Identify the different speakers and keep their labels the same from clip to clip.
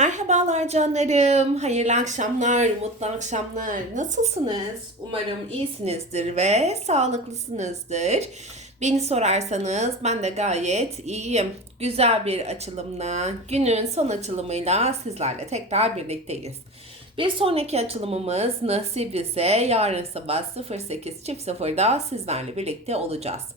Speaker 1: Merhabalar canlarım, hayırlı akşamlar, mutlu akşamlar. Nasılsınız? Umarım iyisinizdir ve sağlıklısınızdır. Beni sorarsanız ben de gayet iyiyim. Güzel bir açılımla, günün son açılımıyla sizlerle tekrar birlikteyiz. Bir sonraki açılımımız nasip ise yarın sabah 08.00'da sizlerle birlikte olacağız.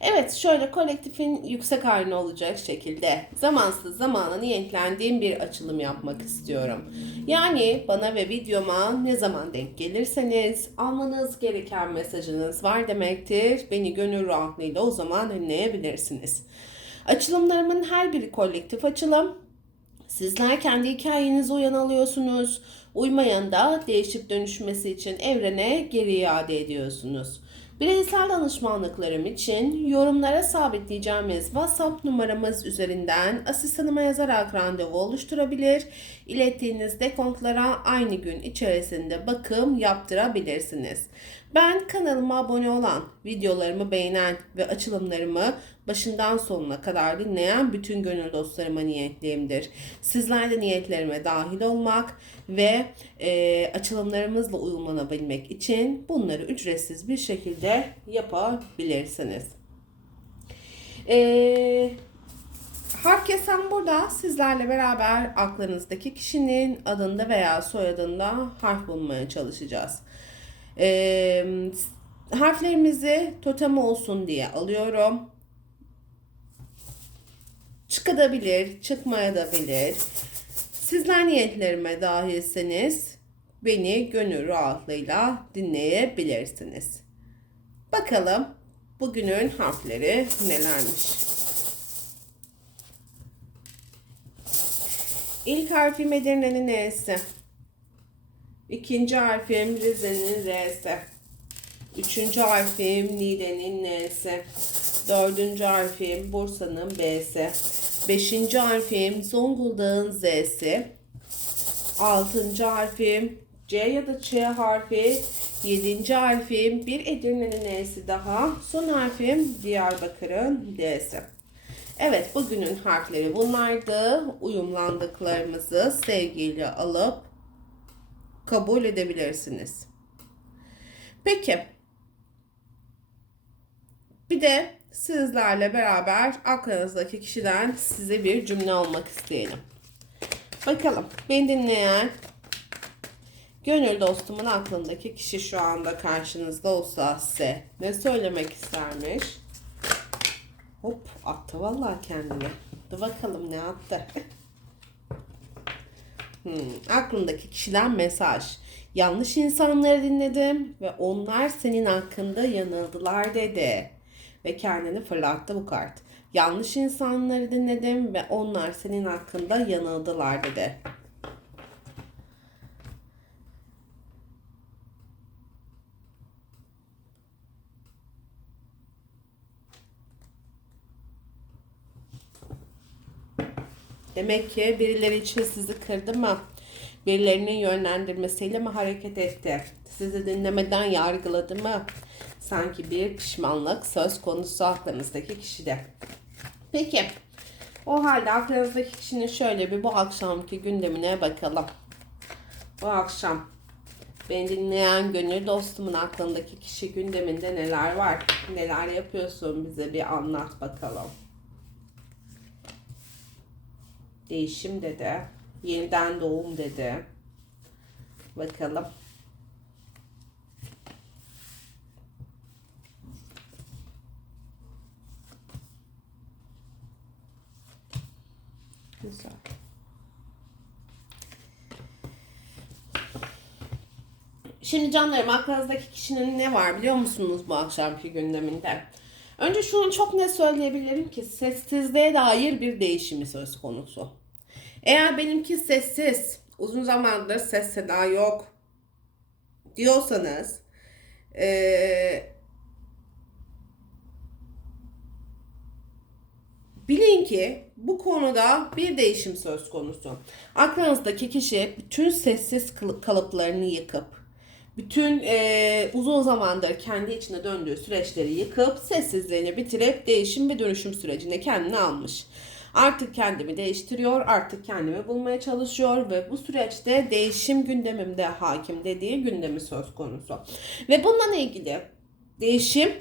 Speaker 1: Evet şöyle kolektifin yüksek halini olacak şekilde zamansız zamana niyetlendiğim bir açılım yapmak istiyorum. Yani bana ve videoma ne zaman denk gelirseniz almanız gereken mesajınız var demektir. Beni gönül rahatlığıyla o zaman dinleyebilirsiniz. Açılımlarımın her biri kolektif açılım. Sizler kendi hikayenizi uyan alıyorsunuz. Uymayan da değişip dönüşmesi için evrene geri iade ediyorsunuz. Bireysel danışmanlıklarım için yorumlara sabitleyeceğimiz WhatsApp numaramız üzerinden asistanıma yazarak randevu oluşturabilir. İlettiğiniz dekontlara aynı gün içerisinde bakım yaptırabilirsiniz. Ben kanalıma abone olan, videolarımı beğenen ve açılımlarımı başından sonuna kadar dinleyen bütün gönül dostlarıma niyetliyimdir. Sizler de niyetlerime dahil olmak ve e, açılımlarımızla uyumlanabilmek için bunları ücretsiz bir şekilde yapabilirsiniz. Eee Harf kesen burada sizlerle beraber aklınızdaki kişinin adında veya soyadında harf bulmaya çalışacağız. Ee, harflerimizi totem olsun diye alıyorum. Çıkabilir, çıkmayabilir. Sizler niyetlerime dahilseniz beni gönül rahatlığıyla dinleyebilirsiniz. Bakalım bugünün harfleri nelermiş? İlk harfim Edirne'nin N'si. İkinci harfim Rize'nin R'si. Üçüncü harfim Niğde'nin N'si. Dördüncü harfim Bursa'nın B'si. Beşinci harfim Zonguldak'ın Z'si. Altıncı harfim C ya da Ç harfi. Yedinci harfim bir Edirne'nin N'si daha. Son harfim Diyarbakır'ın D'si. Evet bugünün harfleri bunlardı. Uyumlandıklarımızı sevgiyle alıp kabul edebilirsiniz. Peki. Bir de sizlerle beraber aklınızdaki kişiden size bir cümle almak isteyelim. Bakalım beni dinleyen gönül dostumun aklındaki kişi şu anda karşınızda olsa size ne söylemek istermiş? Hop attı vallahi kendini. Dur bakalım ne attı. hmm, aklındaki kişiden mesaj. Yanlış insanları dinledim ve onlar senin hakkında yanıldılar dedi. Ve kendini fırlattı bu kart. Yanlış insanları dinledim ve onlar senin hakkında yanıldılar dedi. Demek ki birileri için sizi kırdı mı? Birilerinin yönlendirmesiyle mi hareket etti? Sizi dinlemeden yargıladı mı? Sanki bir pişmanlık söz konusu aklınızdaki kişide. Peki. O halde aklınızdaki kişinin şöyle bir bu akşamki gündemine bakalım. Bu akşam beni dinleyen gönül dostumun aklındaki kişi gündeminde neler var? Neler yapıyorsun bize bir anlat bakalım. Değişim dedi. Yeniden doğum dedi. Bakalım. Güzel. Şimdi canlarım aklınızdaki kişinin ne var biliyor musunuz bu akşamki gündeminde? Önce şunu çok net söyleyebilirim ki sessizliğe dair bir değişimi söz konusu. Eğer benimki sessiz, uzun zamandır ses seda yok diyorsanız ee, bilin ki bu konuda bir değişim söz konusu. Aklınızdaki kişi bütün sessiz kalıplarını yıkıp bütün e, uzun zamandır kendi içine döndüğü süreçleri yıkıp sessizliğini bitirip değişim ve dönüşüm sürecine kendini almış. Artık kendimi değiştiriyor, artık kendimi bulmaya çalışıyor ve bu süreçte değişim gündemimde hakim dediği gündemi söz konusu. Ve bununla ilgili değişim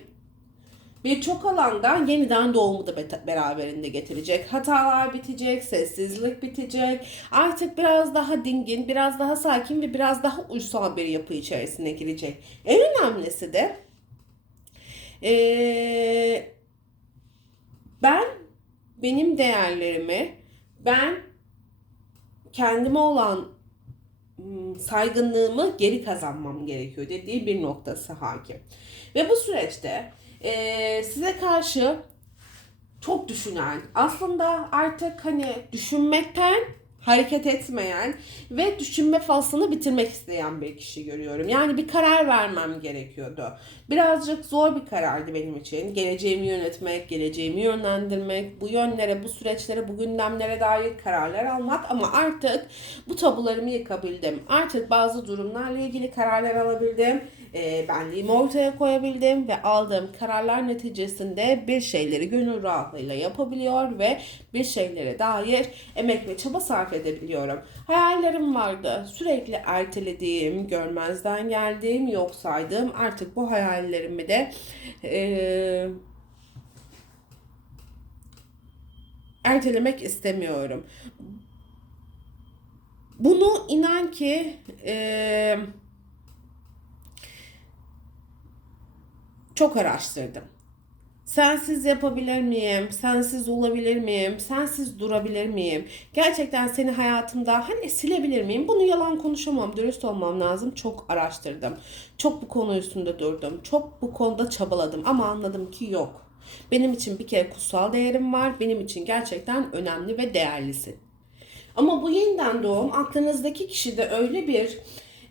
Speaker 1: birçok alanda yeniden doğumu da beraberinde getirecek. Hatalar bitecek, sessizlik bitecek. Artık biraz daha dingin, biraz daha sakin ve biraz daha uysal bir yapı içerisine girecek. En önemlisi de eee, ben benim değerlerimi, ben kendime olan saygınlığımı geri kazanmam gerekiyor dediği bir noktası hakim. Ve bu süreçte eee, size karşı çok düşünen, aslında artık hani düşünmekten hareket etmeyen ve düşünme faslını bitirmek isteyen bir kişi görüyorum. Yani bir karar vermem gerekiyordu. Birazcık zor bir karardı benim için. Geleceğimi yönetmek, geleceğimi yönlendirmek, bu yönlere, bu süreçlere, bu gündemlere dair kararlar almak ama artık bu tabularımı yıkabildim. Artık bazı durumlarla ilgili kararlar alabildim. E, benliğimi ortaya koyabildim ve aldığım kararlar neticesinde bir şeyleri gönül rahatlığıyla yapabiliyor ve bir şeylere dair emek ve çaba sarf edebiliyorum. Hayallerim vardı. Sürekli ertelediğim, görmezden geldiğim, yok saydığım artık bu hayallerimi de e, ertelemek istemiyorum. Bunu inan ki e, çok araştırdım. Sensiz yapabilir miyim? Sensiz olabilir miyim? Sensiz durabilir miyim? Gerçekten seni hayatımda hani silebilir miyim? Bunu yalan konuşamam, dürüst olmam lazım. Çok araştırdım. Çok bu konu üstünde durdum. Çok bu konuda çabaladım ama anladım ki yok. Benim için bir kere kutsal değerim var. Benim için gerçekten önemli ve değerlisin. Ama bu yeniden doğum aklınızdaki kişide öyle bir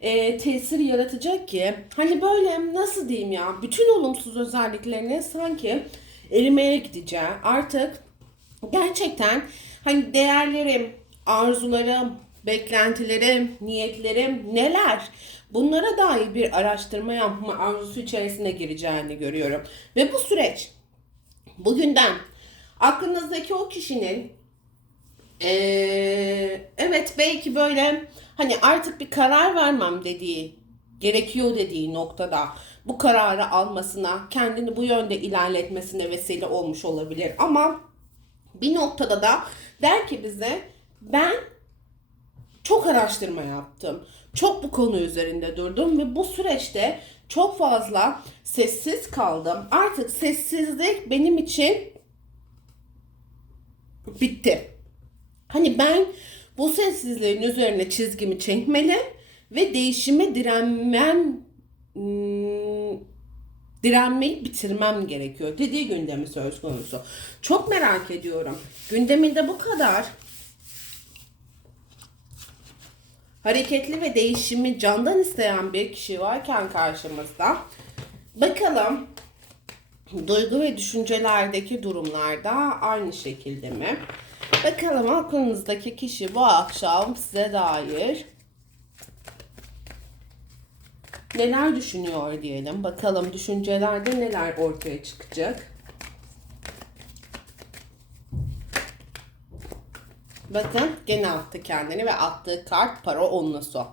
Speaker 1: e, tesir yaratacak ki hani böyle nasıl diyeyim ya bütün olumsuz özelliklerini sanki erimeye gideceği artık gerçekten hani değerlerim, arzularım, beklentilerim, niyetlerim neler bunlara dair bir araştırma yapma arzusu içerisine gireceğini görüyorum. Ve bu süreç bugünden aklınızdaki o kişinin ee, evet belki böyle hani artık bir karar vermem dediği gerekiyor dediği noktada bu kararı almasına kendini bu yönde ilerletmesine vesile olmuş olabilir ama bir noktada da der ki bize ben çok araştırma yaptım. Çok bu konu üzerinde durdum ve bu süreçte çok fazla sessiz kaldım. Artık sessizlik benim için bitti. Hani ben bu sessizliğin üzerine çizgimi çekmeli ve değişime direnmem hmm, direnmeyi bitirmem gerekiyor dediği gündemi söz konusu. Çok merak ediyorum. Gündeminde bu kadar hareketli ve değişimi candan isteyen bir kişi varken karşımızda bakalım duygu ve düşüncelerdeki durumlarda aynı şekilde mi? Bakalım aklınızdaki kişi bu akşam size dair neler düşünüyor diyelim. Bakalım düşüncelerde neler ortaya çıkacak. Bakın gene attı kendini ve attığı kart para onlusu.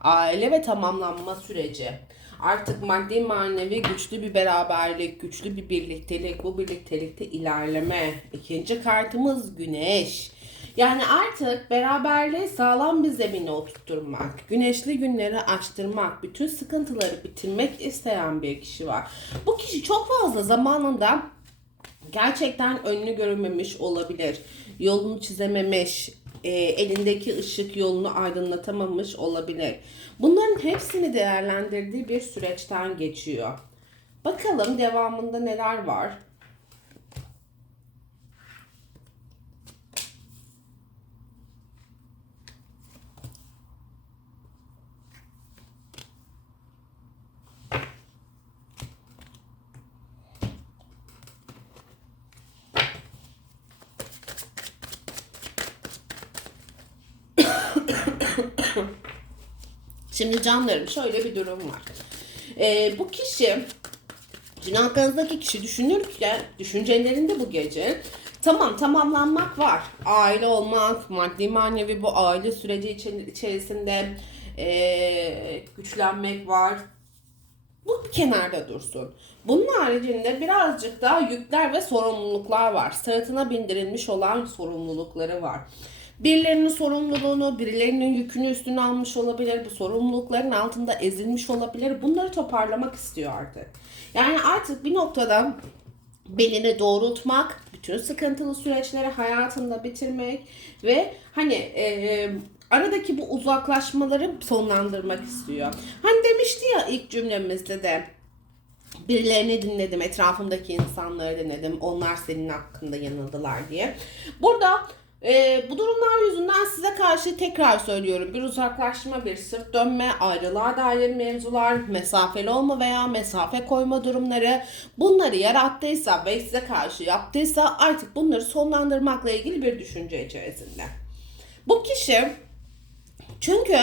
Speaker 1: Aile ve tamamlanma süreci. Artık maddi manevi güçlü bir beraberlik, güçlü bir birliktelik, bu birliktelikte ilerleme. İkinci kartımız güneş. Yani artık beraberliği sağlam bir zemine oturtturmak, güneşli günleri açtırmak, bütün sıkıntıları bitirmek isteyen bir kişi var. Bu kişi çok fazla zamanında gerçekten önünü görememiş olabilir. Yolunu çizememiş, e, elindeki ışık yolunu aydınlatamamış olabilir. Bunların hepsini değerlendirdiği bir süreçten geçiyor. Bakalım devamında neler var? Şimdi canlarım şöyle bir durum var. Ee, bu kişi, şimdi aklınızdaki kişi düşünürken, düşüncelerinde bu gece Tamam tamamlanmak var. Aile olmak, maddi manevi bu aile süreci içerisinde eee, güçlenmek var. Bu bir kenarda dursun. Bunun haricinde birazcık daha yükler ve sorumluluklar var. Sırtına bindirilmiş olan sorumlulukları var. Birilerinin sorumluluğunu, birilerinin yükünü üstüne almış olabilir. Bu sorumlulukların altında ezilmiş olabilir. Bunları toparlamak istiyor artık. Yani artık bir noktada belini doğrultmak, bütün sıkıntılı süreçleri hayatında bitirmek ve hani e, aradaki bu uzaklaşmaları sonlandırmak istiyor. Hani demişti ya ilk cümlemizde de birilerini dinledim, etrafımdaki insanları dinledim. Onlar senin hakkında yanıldılar diye. Burada e, bu durumlar yüzünden size karşı tekrar söylüyorum. Bir uzaklaşma, bir sırt dönme, ayrılığa dair mevzular, mesafeli olma veya mesafe koyma durumları bunları yarattıysa ve size karşı yaptıysa artık bunları sonlandırmakla ilgili bir düşünce içerisinde. Bu kişi çünkü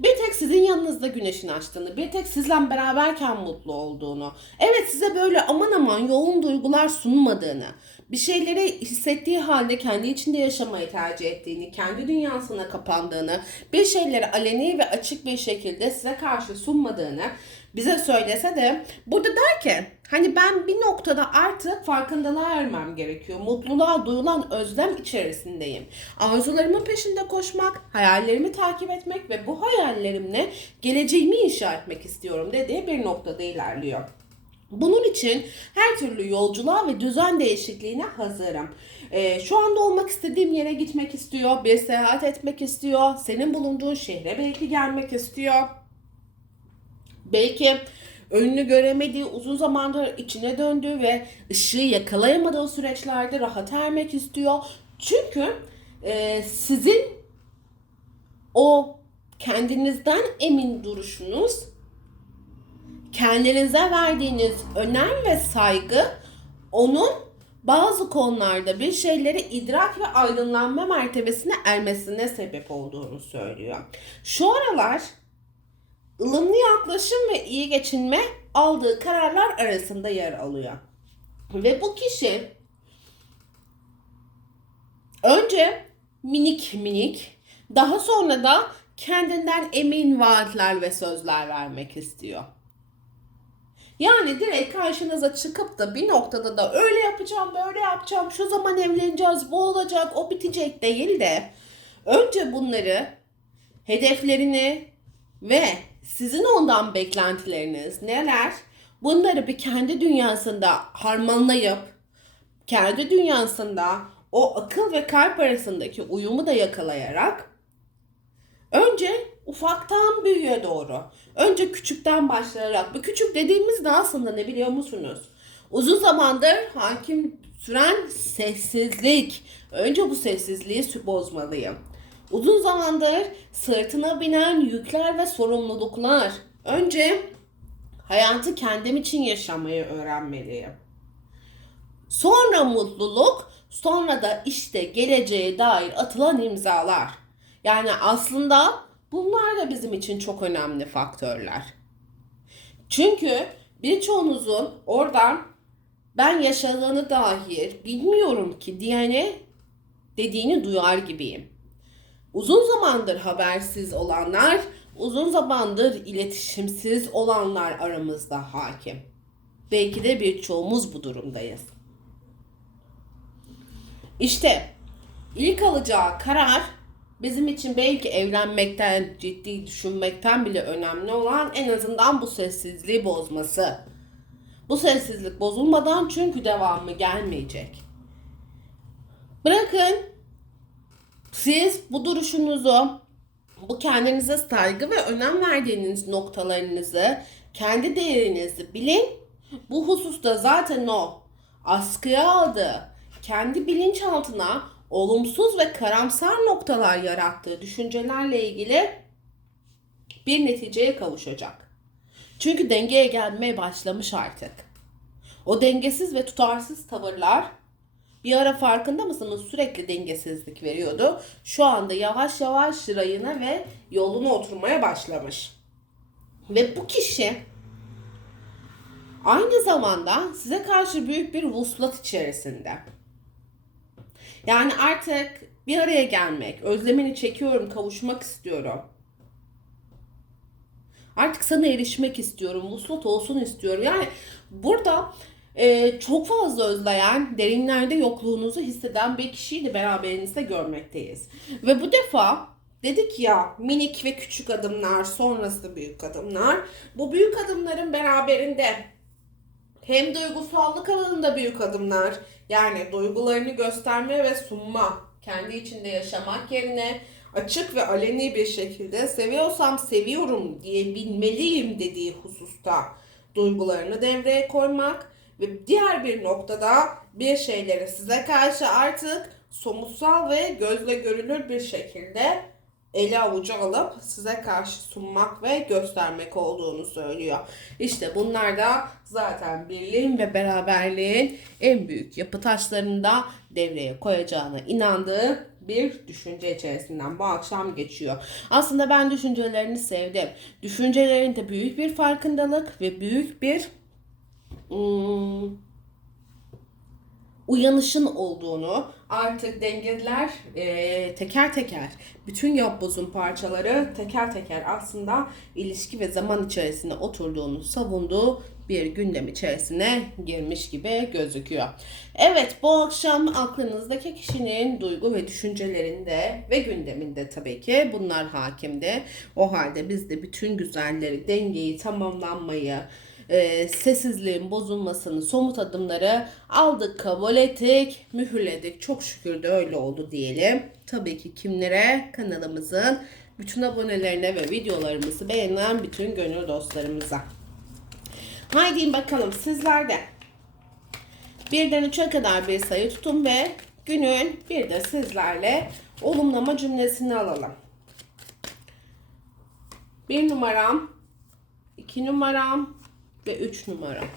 Speaker 1: bir tek sizin yanınızda güneşin açtığını, bir tek sizle beraberken mutlu olduğunu, evet size böyle aman aman yoğun duygular sunmadığını, bir şeyleri hissettiği halde kendi içinde yaşamayı tercih ettiğini, kendi dünyasına kapandığını, bir şeyleri aleni ve açık bir şekilde size karşı sunmadığını bize söylese de burada der ki hani ben bir noktada artık farkındalığa ermem gerekiyor. Mutluluğa duyulan özlem içerisindeyim. Arzularımın peşinde koşmak, hayallerimi takip etmek ve bu hayallerimle geleceğimi inşa etmek istiyorum dediği bir noktada ilerliyor. Bunun için her türlü yolculuğa ve düzen değişikliğine hazırım. Ee, şu anda olmak istediğim yere gitmek istiyor, bir seyahat etmek istiyor, senin bulunduğun şehre belki gelmek istiyor. Belki önünü göremediği, uzun zamandır içine döndüğü ve ışığı yakalayamadığı süreçlerde rahat ermek istiyor. Çünkü e, sizin o kendinizden emin duruşunuz, kendinize verdiğiniz önem ve saygı onun bazı konularda bir şeyleri idrak ve aydınlanma mertebesine ermesine sebep olduğunu söylüyor. Şu aralar ılımlı yaklaşım ve iyi geçinme aldığı kararlar arasında yer alıyor. Ve bu kişi önce minik minik daha sonra da kendinden emin vaatler ve sözler vermek istiyor. Yani direkt karşınıza çıkıp da bir noktada da öyle yapacağım, böyle yapacağım, şu zaman evleneceğiz, bu olacak, o bitecek değil de önce bunları hedeflerini ve sizin ondan beklentileriniz neler? Bunları bir kendi dünyasında harmanlayıp kendi dünyasında o akıl ve kalp arasındaki uyumu da yakalayarak önce ufaktan büyüğe doğru, önce küçükten başlayarak, bu küçük dediğimiz de aslında ne biliyor musunuz? Uzun zamandır hakim süren sessizlik. Önce bu sessizliği bozmalıyım. Uzun zamandır sırtına binen yükler ve sorumluluklar. Önce hayatı kendim için yaşamayı öğrenmeliyim. Sonra mutluluk, sonra da işte geleceğe dair atılan imzalar. Yani aslında bunlar da bizim için çok önemli faktörler. Çünkü birçoğunuzun oradan ben yaşadığını dair bilmiyorum ki diyene dediğini duyar gibiyim. Uzun zamandır habersiz olanlar, uzun zamandır iletişimsiz olanlar aramızda hakim. Belki de birçoğumuz bu durumdayız. İşte ilk alacağı karar bizim için belki evlenmekten, ciddi düşünmekten bile önemli olan en azından bu sessizliği bozması. Bu sessizlik bozulmadan çünkü devamı gelmeyecek. Bırakın siz bu duruşunuzu, bu kendinize saygı ve önem verdiğiniz noktalarınızı, kendi değerinizi bilin. Bu hususta zaten o askıya aldığı, kendi bilinçaltına olumsuz ve karamsar noktalar yarattığı düşüncelerle ilgili bir neticeye kavuşacak. Çünkü dengeye gelmeye başlamış artık. O dengesiz ve tutarsız tavırlar bir ara farkında mısınız sürekli dengesizlik veriyordu. Şu anda yavaş yavaş rayına ve yoluna oturmaya başlamış. Ve bu kişi aynı zamanda size karşı büyük bir vuslat içerisinde. Yani artık bir araya gelmek, özlemini çekiyorum, kavuşmak istiyorum. Artık sana erişmek istiyorum, vuslat olsun istiyorum. Yani burada e, çok fazla özleyen, derinlerde yokluğunuzu hisseden bir kişiyi de beraberinizde görmekteyiz. Ve bu defa dedik ya minik ve küçük adımlar, sonrası büyük adımlar. Bu büyük adımların beraberinde hem duygusallık alanında büyük adımlar, yani duygularını gösterme ve sunma, kendi içinde yaşamak yerine açık ve aleni bir şekilde seviyorsam seviyorum diyebilmeliyim dediği hususta duygularını devreye koymak ve diğer bir noktada bir şeyleri size karşı artık somutsal ve gözle görülür bir şekilde eli avucu alıp size karşı sunmak ve göstermek olduğunu söylüyor. İşte bunlar da zaten birliğin ve beraberliğin en büyük yapı taşlarında devreye koyacağına inandığı bir düşünce içerisinden bu akşam geçiyor. Aslında ben düşüncelerini sevdim. Düşüncelerinde büyük bir farkındalık ve büyük bir ım, uyanışın olduğunu artık dengeler e, teker teker bütün yapbozun parçaları teker teker aslında ilişki ve zaman içerisinde oturduğunu savunduğu bir gündem içerisine girmiş gibi gözüküyor. Evet bu akşam aklınızdaki kişinin duygu ve düşüncelerinde ve gündeminde tabii ki bunlar hakimdi. O halde biz de bütün güzelleri, dengeyi, tamamlanmayı, e, sessizliğin bozulmasını, somut adımları aldık, kabul ettik, mühürledik. Çok şükür de öyle oldu diyelim. Tabii ki kimlere? Kanalımızın bütün abonelerine ve videolarımızı beğenen bütün gönül dostlarımıza. Haydi bakalım sizler de birden üçe kadar bir sayı tutun ve günün bir de sizlerle olumlama cümlesini alalım. Bir numaram, iki numaram ve üç numaram.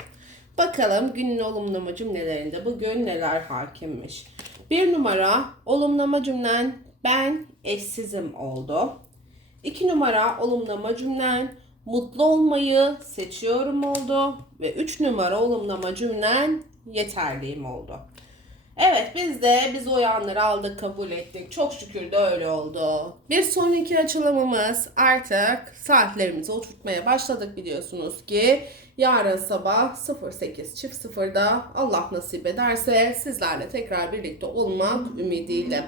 Speaker 1: Bakalım günün olumlama cümlelerinde bugün neler hakimmiş. Bir numara olumlama cümlen ben eşsizim oldu. İki numara olumlama cümlen mutlu olmayı seçiyorum oldu. Ve üç numara olumlama cümlen yeterliyim oldu. Evet biz de biz o yanları aldık kabul ettik. Çok şükür de öyle oldu. Bir sonraki açılımımız artık saatlerimizi oturtmaya başladık biliyorsunuz ki. Yarın sabah 08.00'da Allah nasip ederse sizlerle tekrar birlikte olmak ümidiyle.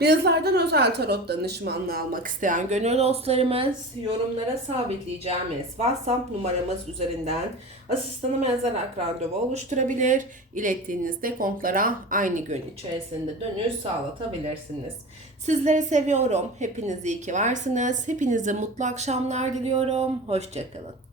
Speaker 1: Bizlerden özel tarot danışmanlığı almak isteyen gönül dostlarımız yorumlara sabitleyeceğimiz WhatsApp numaramız üzerinden asistanı benzer randevu oluşturabilir. İlettiğiniz dekontlara aynı gün içerisinde dönüş sağlatabilirsiniz. Sizleri seviyorum. Hepiniz iyi ki varsınız. Hepinize mutlu akşamlar diliyorum. Hoşçakalın.